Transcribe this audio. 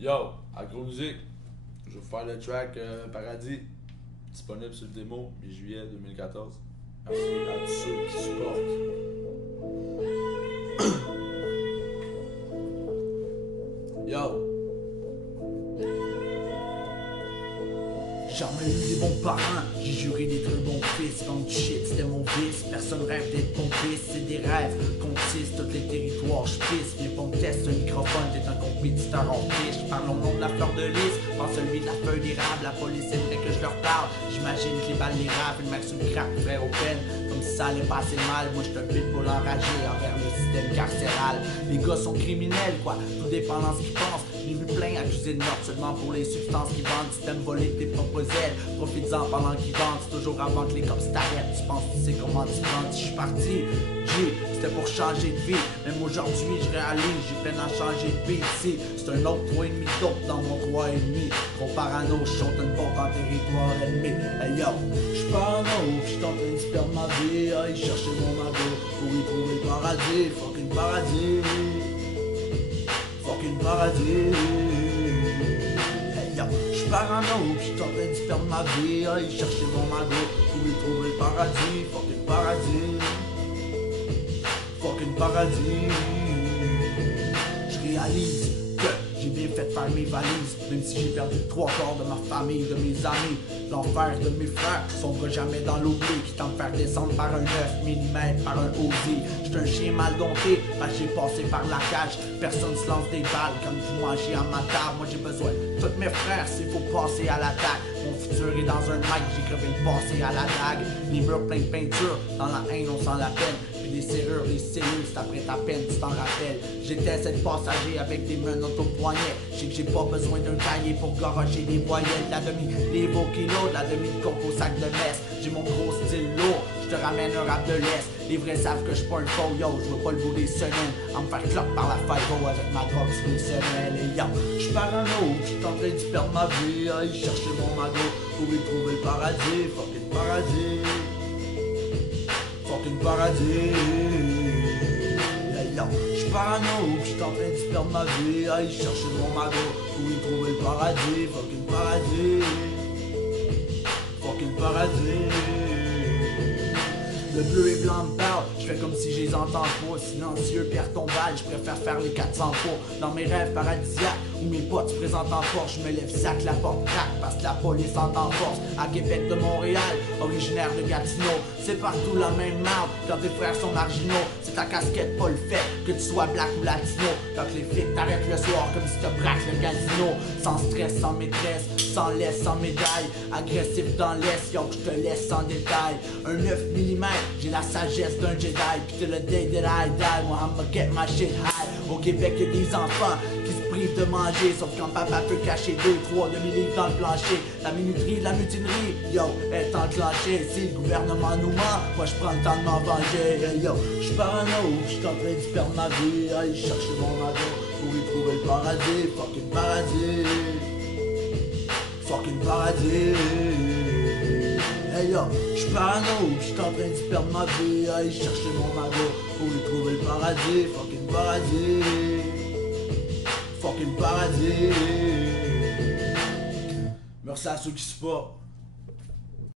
Yo, Agro-Musique, je vais vous faire le track Paradis, disponible sur le démo, mi-juillet 2014. Merci à tous ceux qui supportent. Yo! J'en ai eu des bons parents, j'ai juré d'être un bon fils. Donc shit, c'était mon vice, personne rêve d'être mon fils. C'est des rêves qu'on tisse, tous les territoires j'pisse. Viens pas me tester un microphone, t'es un compétiteur en fiche. Parle au nom de la fleur de lys, pas celui de la feuille d'érable. La police aimerait que je leur parle, j'imagine que les balles les rapent. Une mère sur le crack, frère au peine, comme si ça allait passer mal. Moi j'suis un pitbull enragé envers le système carcéral. Les gars sont criminels quoi, tout dépendant ce qu'ils pensent. J'ai vu plein accusés de meurtre seulement pour les substances qu'ils vendent. Système volé de tes propres ailes, profites-en pendant qu'ils vendent. C'est toujours avant que les cops t'arrêtent. Tu penses que tu sais comment tu prends. Si je suis parti, c'était pour changer de vie. Même aujourd'hui je réalise, j'ai peine à changer de vie ici. C'est un autre 3,5 d'autres dans mon 3,5. Trop parano, je saute une bombe en territoire ennemi. Hey yo, j'suis parano, j'suis en train de se perdre ma vie. Aïe, chercher mon magot pour y trouver le paradis. Fucking paradis. Fucking paradis. Hey yo, j'suis parano, j'suis en train de perdre ma vie. Aïe, chercher mon magot pour y trouver le paradis. Fucking paradis. Fucking paradis. J'réalise que j'ai bien fait faire mes valises. Même si j'ai perdu 3/4 de ma famille, de mes amis. L'enfer de mes frères sombre jamais dans l'oubli. Qui tente de faire descendre par un 9 mm, par un Audi. J'suis un chien mal dompté, parce que j'ai passé par la cage. Personne se lance des balles comme vous mangez à ma table. Moi j'ai besoin de tous mes frères s'il faut passer à l'attaque. Mon futur est dans un mic, j'ai crevé le passé à la dague. Les murs pleins de peinture, dans la haine on sent la peine. Puis les serrures, les cellules, c'est après ta peine, tu t'en rappelles. J'étais cette passager avec des menottes au poignet. J'sais que j'ai pas besoin d'un cahier pour garocher des voyelles. La demi-livre au kilo, la demi-coke au sac de messe. J'ai mon gros style lourd, j'te ramène un rap de l'Est. Les vrais savent que j'suis pas un faux yo, j'veux pas le bout des semaines. À me faire clope par la Five-O avec ma drogue sur les semelles. Et yo, j'suis parano, j'suis en train de perdre ma vie. Aïe, chercher mon magot pour y trouver le paradis. Fucking paradis. Fucking paradis. Hey yo, j'suis parano, j'suis en train de perdre ma vie. Aïe, chercher mon magot pour y trouver le paradis. Fucking paradis. Fucking paradis. Le bleu et blanc me parle, je fais comme si je les entends pas. Silencieux, pierre tombale, je préfère faire les 400 pas. Dans mes rêves paradisiaques, où mes potes se présentent en force, je me lève sac, la porte craque, parce que la police entend force. À Québec de Montréal, originaire de Gatineau, c'est partout la même merde, quand tes frères sont marginaux. C'est ta casquette, pas le fait que tu sois black ou latino. Quand les flics t'arrêtent le soir, comme si te braques le casino. Sans stress, sans maîtresse, sans laisse, sans médaille. Agressif dans l'est, yo, je te laisse sans détail. Un 9 mm, j'ai la sagesse d'un Jedi. Pis t'es le day that I die, moi I'ma get my shit high. Au Québec y'a des enfants qui se privent de manger, sauf quand papa peut cacher 2-3 demi-livres dans le plancher. La minuterie, la mutinerie, yo, est enclenchée. Si le gouvernement nous ment, moi j'prends le temps de m'en venger. Hey, yo, j'suis parano, j'suis en train de perdre ma vie. Aïe, chercher mon magot pour y trouver le paradis. Fucking paradis. Fucking paradis. Hey yo, j'suis parano, j'suis en train de perdre ma vie. Aïe, chercher mon magot pour y trouver le paradis. Fucking paradis. Fucking paradis. Merci à ceux qui supportent.